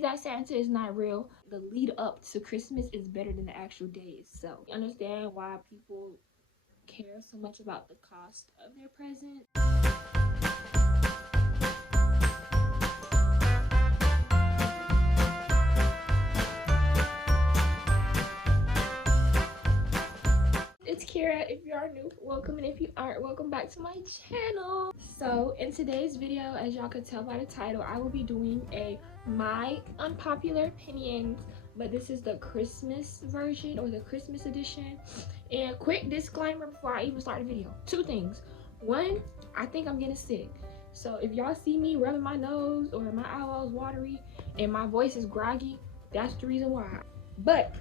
that Santa is not real. The lead up to Christmas is better than the actual day itself. I understand why people care so much about the cost of their present. It's Kira. If you are new, welcome, and if you aren't, welcome back to my channel. So in today's video, as y'all could tell by the title, I will be doing my unpopular opinions, but this is the Christmas version or the Christmas edition. And quick disclaimer before I even start the video: two things. One, I think I'm getting sick, so if y'all see me rubbing my nose or my eyeballs watery and my voice is groggy, that's the reason why. But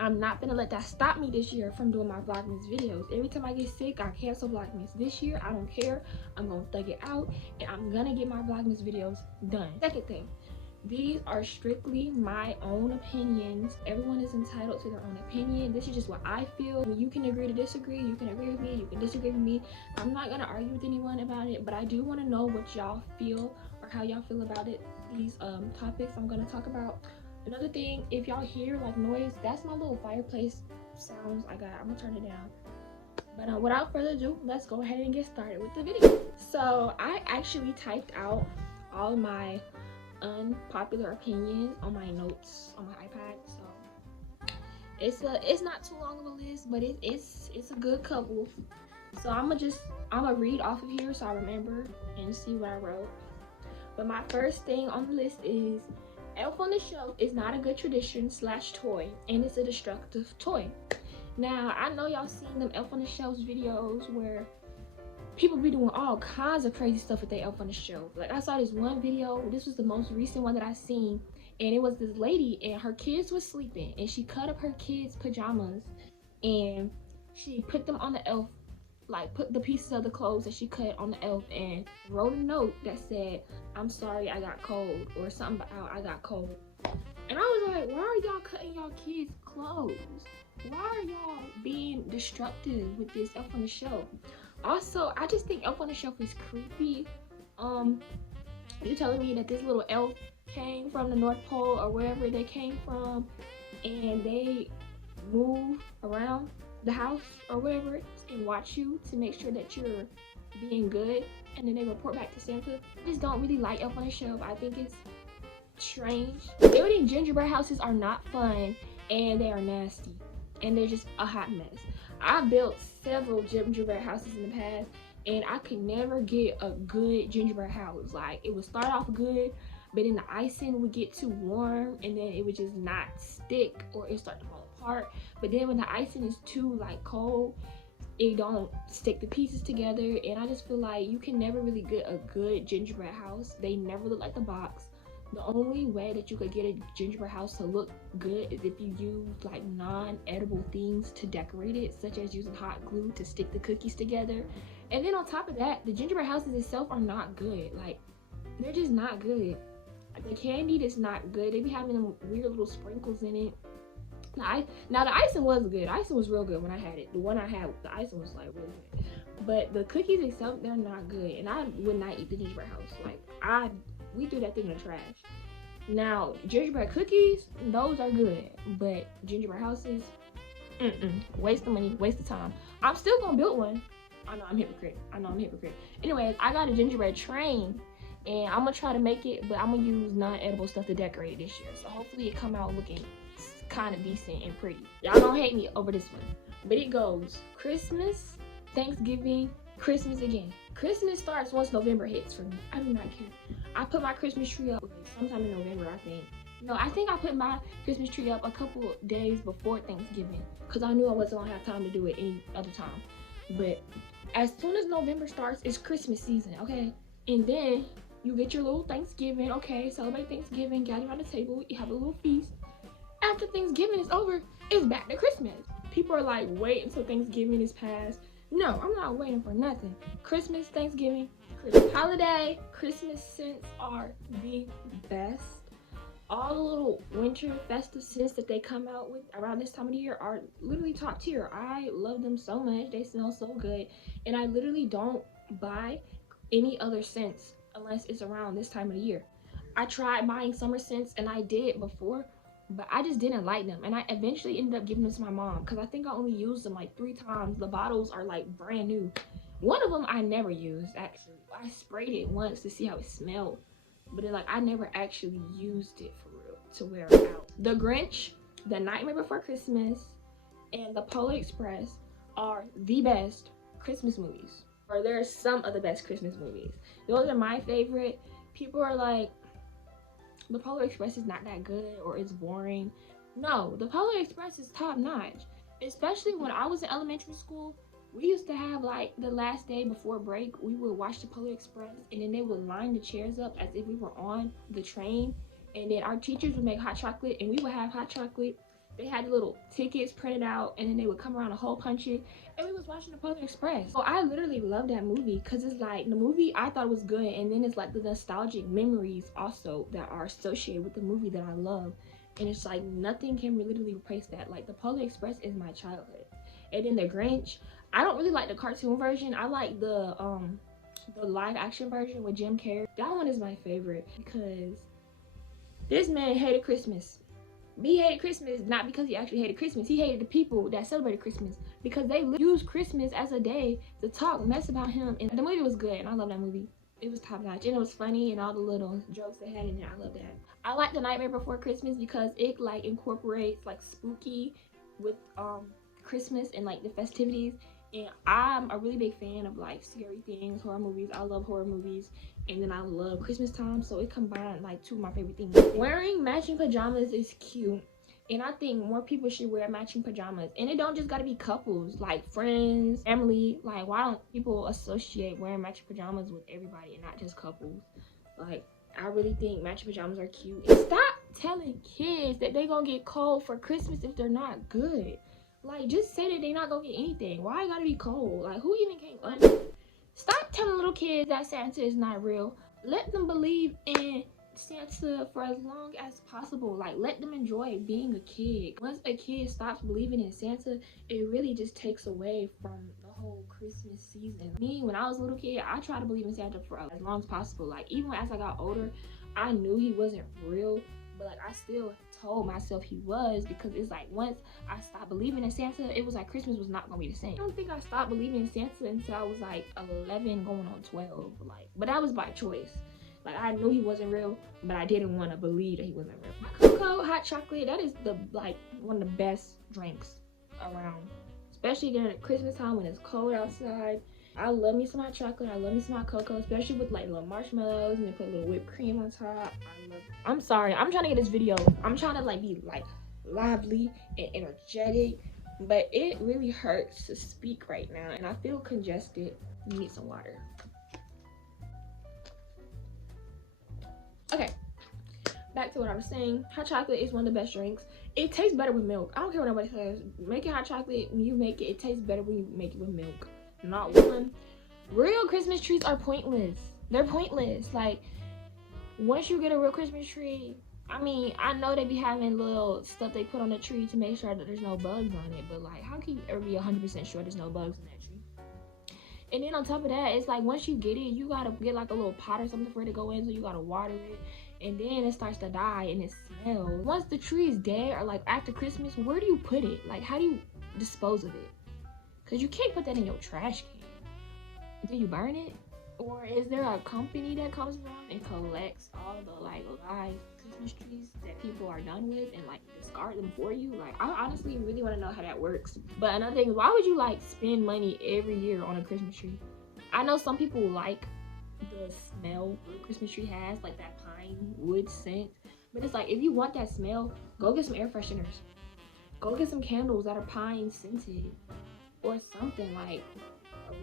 I'm not gonna let that stop me this year from doing my Vlogmas videos. Every time I get sick, I cancel Vlogmas. This year, I don't care. I'm gonna thug it out, and I'm gonna get my Vlogmas videos done. Second thing, these are strictly my own opinions. Everyone is entitled to their own opinion. This is just what I feel. You can agree to disagree. You can agree with me. You can disagree with me. I'm not gonna argue with anyone about it, but I do want to know what y'all feel or how y'all feel about it. These topics I'm gonna talk about. Another thing, if y'all hear like noise, that's my little fireplace sounds I got. I'm gonna turn it down. But without further ado, let's go ahead and get started with the video. So I actually typed out all my unpopular opinions on my notes on my iPad. So it's not too long of a list, but it's a good couple. So I'm gonna read off of here so I remember and see what I wrote. But my first thing on the list is: Elf on the Shelf is not a good tradition / toy, and it's a destructive toy. Now, I know y'all seen them Elf on the Shelf videos where people be doing all kinds of crazy stuff with their Elf on the Shelf. Like, I saw this one video, this was the most recent one that I seen, and it was this lady and her kids was sleeping, and she cut up her kids' pajamas, and she put them on the elf, like put the pieces of the clothes that she cut on the elf and wrote a note that said, "I'm sorry I got cold," or something about "I got cold." And I was like, why are y'all cutting y'all kids' clothes? Why are y'all being destructive with this Elf on the Shelf? Also, I just think Elf on the Shelf is creepy. You're telling me that this little elf came from the North Pole or wherever they came from, and they move around the house or whatever and watch you to make sure that you're being good, and then they report back to Santa. I just don't really like Elf on the Shelf. I think it's strange. Building gingerbread houses are not fun, and they are nasty, and they're just a hot mess. I built several gingerbread houses in the past, and I could never get a good gingerbread house. Like, it would start off good, but then the icing would get too warm, and then it would just not stick, or it start to fall apart. But then when the icing is too like cold, it don't stick the pieces together, and I just feel like you can never really get a good gingerbread house. They never look like the box. The only way that you could get a gingerbread house to look good is if you use like non-edible things to decorate it, such as using hot glue to stick the cookies together. And then on top of that, the gingerbread houses itself are not good. Like, they're just not good. The candy is not good. They be having them weird little sprinkles in it. Now the icing was good. The icing was real good when I had it. The one I had, the icing was like really good. But the cookies itself, they're not good. And I would not eat the gingerbread house. Like, we threw that thing in the trash. Now, gingerbread cookies, those are good. But gingerbread houses, waste of money, waste of time. I'm still gonna build one. I know I'm a hypocrite. Anyways, I got a gingerbread train, and I'm gonna try to make it, but I'm gonna use non-edible stuff to decorate it this year. So hopefully it come out looking kind of decent and pretty. Y'all don't hate me over this one, but it goes Christmas, Thanksgiving, Christmas again. Christmas starts once November hits for me. I do not care. I put my Christmas tree up sometime in November, I think. No, I think I put my Christmas tree up a couple days before Thanksgiving, because I knew I wasn't gonna have time to do it any other time. But as soon as November starts, it's Christmas season, okay? And then you get your little Thanksgiving, okay? Celebrate Thanksgiving, gather around the table, you have a little feast. After Thanksgiving is over, it's back to Christmas. People are like, wait until Thanksgiving is past. No, I'm not waiting for nothing. Christmas, Thanksgiving, Christmas. Holiday, Christmas scents are the best. All the little winter festive scents that they come out with around this time of the year are literally top tier. I love them so much. They smell so good. And I literally don't buy any other scents unless it's around this time of the year. I tried buying summer scents, and I did before, but I just didn't like them, and I eventually ended up giving them to my mom because I think I only used them like 3 times. The bottles are like brand new. One of them I never used, actually. I sprayed it once to see how it smelled, but like I never actually used it for real to wear it out. The Grinch, The Nightmare Before Christmas, and The Polar Express are the best Christmas movies, or they're some of the best Christmas movies. Those are my favorite. People are like, The Polar Express is not that good or it's boring. No, The Polar Express is top notch. Especially when I was in elementary school, we used to have like the last day before break, we would watch The Polar Express, and then they would line the chairs up as if we were on the train, and then our teachers would make hot chocolate and we would have hot chocolate. They had the little tickets printed out, and then they would come around a hole punch it, and we was watching The Polar Express. So I literally love that movie because it's like the movie I thought was good, and then it's like the nostalgic memories also that are associated with the movie that I love, and it's like nothing can literally replace that. Like The Polar Express is my childhood. And then The Grinch, I don't really like the cartoon version. I like the live action version with Jim Carrey. That one is my favorite because this man hated Christmas. He hated Christmas not because he actually hated Christmas. He hated the people that celebrated Christmas because they used Christmas as a day to talk mess about him. And the movie was good, and I love that movie. It was top notch, and it was funny, and all the little jokes they had in there. I love that. I like The Nightmare Before Christmas because it like incorporates like spooky with Christmas and like the festivities. And I'm a really big fan of like scary things, horror movies. I love horror movies, and then I love Christmas time, so it combined like two of my favorite things. Wearing matching pajamas is cute, and I think more people should wear matching pajamas. And it don't just gotta be couples, like friends, family. Like, why don't people associate wearing matching pajamas with everybody and not just couples? Like, I really think matching pajamas are cute. And stop telling kids that they gonna get cold for Christmas if they're not good. Like, just say that they not gonna get anything. Why it gotta be cold? Like, who even came up? Stop telling little kids that Santa is not real. Let them believe in Santa for as long as possible. Like, let them enjoy being a kid. Once a kid stops believing in Santa, it really just takes away from the whole Christmas season. Me, when I was a little kid, I tried to believe in Santa for as long as possible. Like, even as I got older, I knew he wasn't real, but like I still told myself he was, because it's like once I stopped believing in Santa, it was like Christmas was not gonna be the same. I don't think I stopped believing in Santa until I was like 11 going on 12. Like, but that was by choice. Like, I knew he wasn't real, but I didn't want to believe that he wasn't real. Cocoa hot chocolate, that is the like one of the best drinks around, especially during Christmas time when it's cold outside. I love me some hot chocolate. I love me some hot cocoa, especially with like little marshmallows and then put a little whipped cream on top. I love it. I'm sorry, I'm trying to get this video. I'm trying to like be like lively and energetic, but it really hurts to speak right now, and I feel congested. Need some water. Okay, back to what I was saying. Hot chocolate is one of the best drinks. It tastes better with milk. I don't care what nobody says. Making hot chocolate, when you make it, it tastes better when you make it with milk. Not one. Real Christmas trees are pointless. They're pointless. Like, once you get a real Christmas tree, I mean, I know they be having little stuff they put on the tree to make sure that there's no bugs on it, but like, how can you ever be 100% sure there's no bugs in that tree? And then on top of that, it's like once you get it, you gotta get like a little pot or something for it to go in, so you gotta water it, and then it starts to die and it smells. Once the tree is dead, or like after Christmas, where do you put it? Like, how do you dispose of it? Because you can't put that in your trash can. Do you burn it? Or is there a company that comes around and collects all the like live Christmas trees that people are done with and like discard them for you? Like, I honestly really want to know how that works. But another thing is, why would you like spend money every year on a Christmas tree? I know some people like the smell the Christmas tree has, like that pine wood scent. But it's like, if you want that smell, go get some air fresheners. Go get some candles that are pine scented. Or something. Like,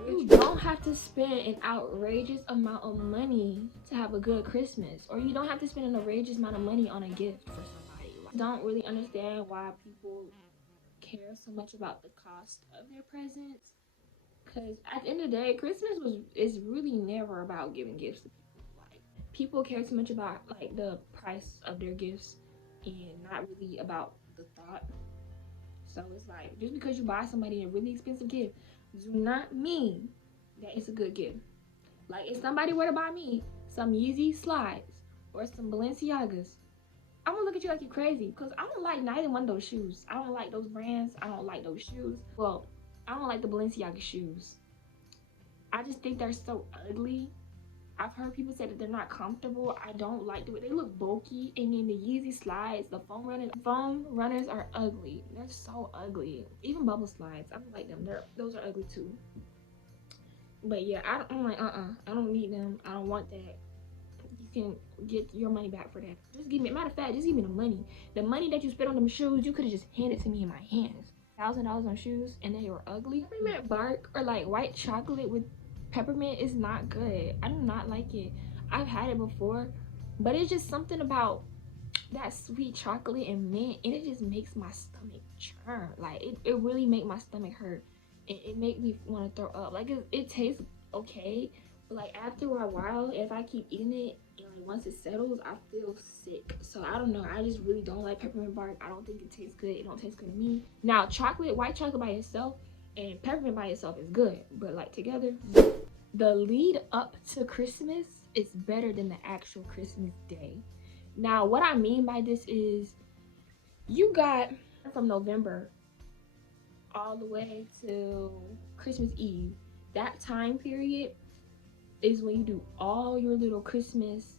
you don't have to spend an outrageous amount of money to have a good Christmas, or you don't have to spend an outrageous amount of money on a gift for somebody. Like, I don't really understand why people care so much about the cost of their presents, because at the end of the day, Christmas is really never about giving gifts to people. Like, people care so much about like the price of their gifts and not really about the thought. So it's like, just because you buy somebody a really expensive gift do not mean that it's a good gift. Like, if somebody were to buy me some Yeezy slides or some Balenciagas, I'm gonna look at you like you're crazy, because I don't like neither one of those shoes. I don't like those brands. I don't like those shoes. Well, I don't like the Balenciaga shoes. I just think they're so ugly. I've heard people say that they're not comfortable. I don't like the way they look bulky. And then the Yeezy slides, the foam runners are ugly. They're so ugly. Even bubble slides, I don't like them. Those are ugly too. But yeah, I'm like, I don't need them. I don't want that. You can get your money back for that. Just give me, matter of fact, just give me the money. The money that you spent on them shoes, you could have just handed to me in my hands. $1,000 on shoes and they were ugly. Peppermint bark or like white chocolate with peppermint is not good. I do not like it. I've had it before, but it's just something about that sweet chocolate and mint, and it just makes my stomach churn. Like it really make my stomach hurt. It make me want to throw up. Like it tastes okay, but like after a while, if I keep eating it and like once it settles, I feel sick. So I don't know, I just really don't like peppermint bark. I don't think it tastes good. It don't taste good to me. Now white chocolate by itself and peppermint by itself is good, but like together, the lead up to Christmas is better than the actual Christmas day. Now what I mean by this is, you got from November all the way to Christmas Eve, that time period is when you do all your little Christmas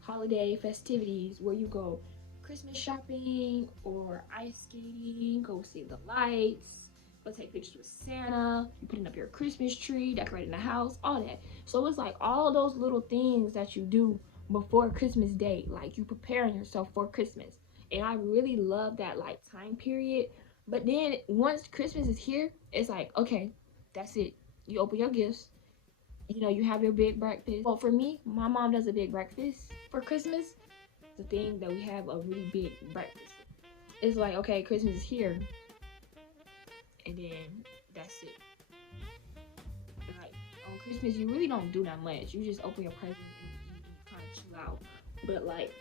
holiday festivities, where you go Christmas shopping or ice skating, go see the lights, go take pictures with Santa, you putting up your Christmas tree, decorating the house, all that. So it's like all those little things that you do before Christmas Day, like you preparing yourself for Christmas. And I really love that like time period. But then once Christmas is here, it's like, okay, that's it. You open your gifts, you know, you have your big breakfast. Well, for me, my mom does a big breakfast for Christmas. It's a thing that we have a really big breakfast. It's like, okay, Christmas is here, and then that's it. Like on Christmas, you really don't do that much. You just open your presents and you kind of chill out. But like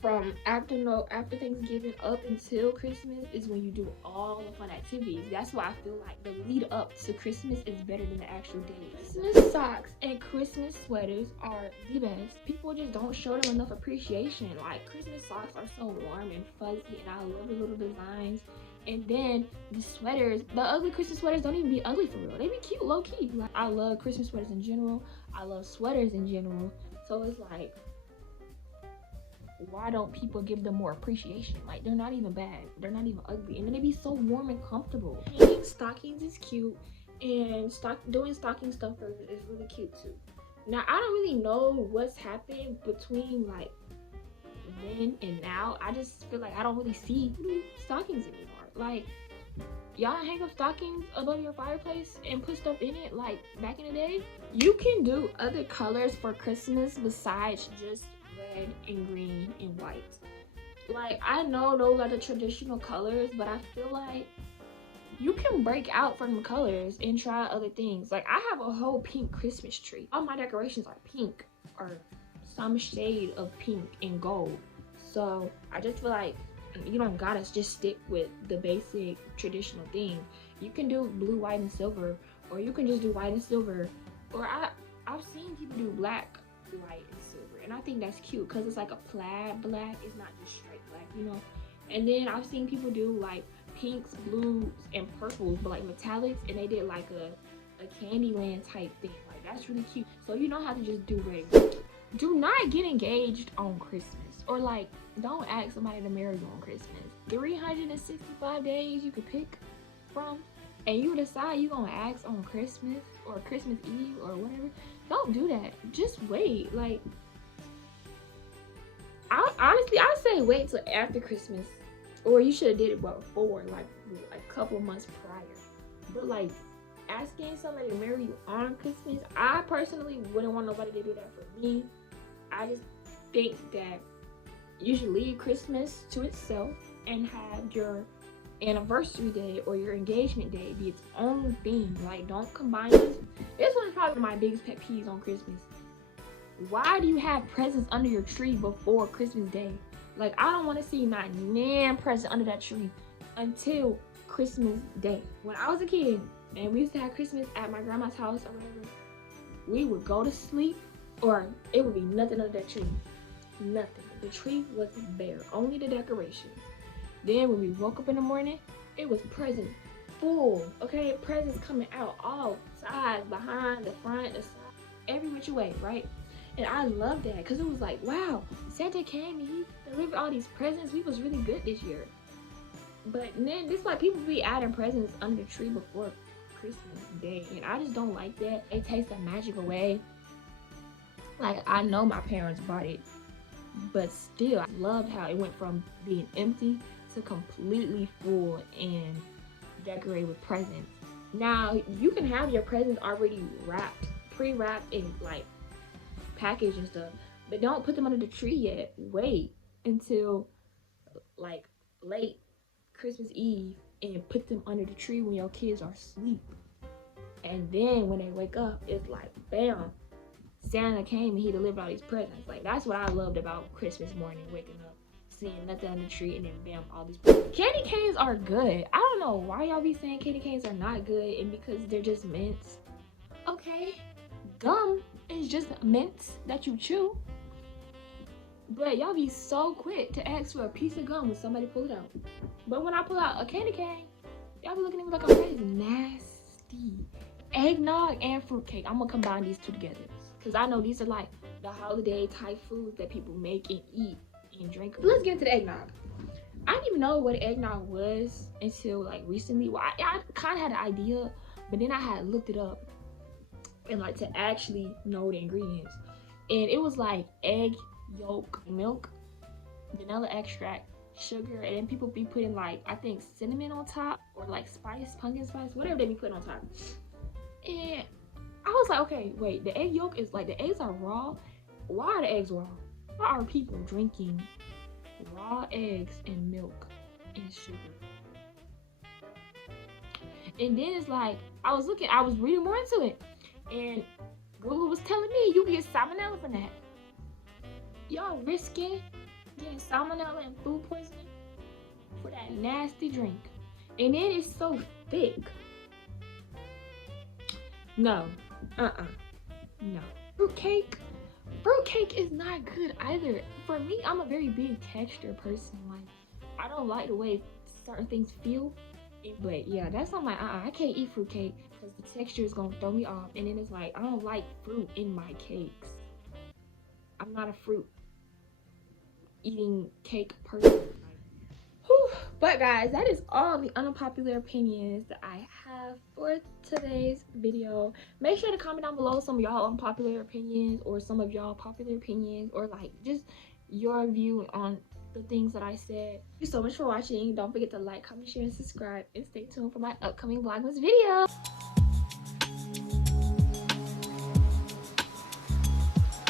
from after Thanksgiving up until Christmas is when you do all the fun activities. That's why I feel like the lead up to Christmas is better than the actual day. Christmas socks and Christmas sweaters are the best. People just don't show them enough appreciation. Like Christmas socks are so warm and fuzzy, and I love the little designs. And then the sweaters, the ugly Christmas sweaters don't even be ugly for real. They be cute, low key. Like I love Christmas sweaters in general. I love sweaters in general. So it's like, why don't people give them more appreciation? Like they're not even bad, they're not even ugly, and then they be so warm and comfortable. Hanging stockings is cute, and doing stocking stuffers is really cute too. Now I don't really know what's happened between like then and now. I just feel like I don't really see stockings anymore. Like y'all hang up stockings above your fireplace and put stuff in it like back in the day. You can do other colors for Christmas besides just red and green and white. Like I know those are the traditional colors, but I feel like you can break out from the colors and try other things. Like I have a whole pink Christmas tree. All my decorations are pink or some shade of pink and gold. So I just feel like you don't gotta just stick with the basic traditional thing. You can do blue, white, and silver, or you can just do white and silver. Or I've seen people do black, white, and silver, and I think that's cute because it's like a plaid black. It's not just straight black, you know. And then I've seen people do like pinks, blues, and purples, but like metallics, and they did like a Candyland type thing. Like that's really cute. So you don't have to just do regular. Do not get engaged on Christmas, or like don't ask somebody to marry you on Christmas. 365 days you could pick from, and you decide you gonna ask on Christmas or Christmas Eve or whatever. Don't do that. Just wait. Like honestly, I say wait till after Christmas, or you should have did it before, like a couple of months prior. But like asking somebody to marry you on Christmas, I personally wouldn't want nobody to do that for me. I just think that you should leave Christmas to itself and have your anniversary day or your engagement day be its own thing. Like don't combine this. This one is probably my biggest pet peeves on Christmas. Why do you have presents under your tree before Christmas Day? Like I don't want to see not nan present under that tree until Christmas Day. When I was a kid and we used to have Christmas at my grandma's house or whatever, we would go to sleep or it would be nothing under that tree. nothing. The tree was bare, only the decorations. Then when we woke up in the morning, it was presents full, okay? Presents coming out all sides, behind, the front, the side, every which way, right? And I love that because it was like, wow, Santa came and he delivered all these presents. We was really good this year. But then this like people be adding presents under the tree before Christmas Day, and I just don't like that. It takes the magic away. Like, I know my parents bought it, but still, I loved how it went from being empty to completely full and decorated with presents. Now, you can have your presents already wrapped, pre-wrapped and like packaged and stuff, but don't put them under the tree yet. Wait until like late Christmas Eve and put them under the tree when your kids are asleep. And then when they wake up, it's like, bam, Santa came and he delivered all these presents. Like, that's what I loved about Christmas morning, waking up, seeing nothing on the tree, and then bam, all these presents. Candy canes are good. I don't know why y'all be saying candy canes are not good, and because they're just mints. Okay, gum is just mints that you chew. But y'all be so quick to ask for a piece of gum when somebody pull it out. But when I pull out a candy cane, y'all be looking at me like I'm crazy. Nasty. Eggnog and fruitcake. I'm gonna combine these two together, because I know these are like the holiday type foods that people make and eat and drink. But let's get into the eggnog. I didn't even know what eggnog was until like recently. Well, I kind of had an idea, but then I had looked it up and like to actually know the ingredients. And it was like egg yolk, milk, vanilla extract, sugar, and then people be putting like, I think cinnamon on top, or like spice, pumpkin spice, whatever they be putting on top. And I was like, okay, wait, the egg yolk is like, the eggs are raw. Why are the eggs raw? Why are people drinking raw eggs and milk and sugar? And then it's like, I was reading more into it, and Google was telling me you get salmonella from that. Y'all risking getting salmonella and food poisoning for that nasty drink. And then it's so thick. No. No. Fruitcake is not good either. For me, I'm a very big texture person. Like, I don't like the way certain things feel. But yeah, that's not my I can't eat fruitcake because the texture is gonna throw me off. And then it's like, I don't like fruit in my cakes. I'm not a fruit eating cake person. Whew. But guys, that is all the unpopular opinions that I have for today's video. Make sure to comment down below some of y'all unpopular opinions, or some of y'all popular opinions, or like just your view on the things that I said. Thank you so much for watching. Don't forget to like, comment, share, and subscribe, and stay tuned for my upcoming Vlogmas video.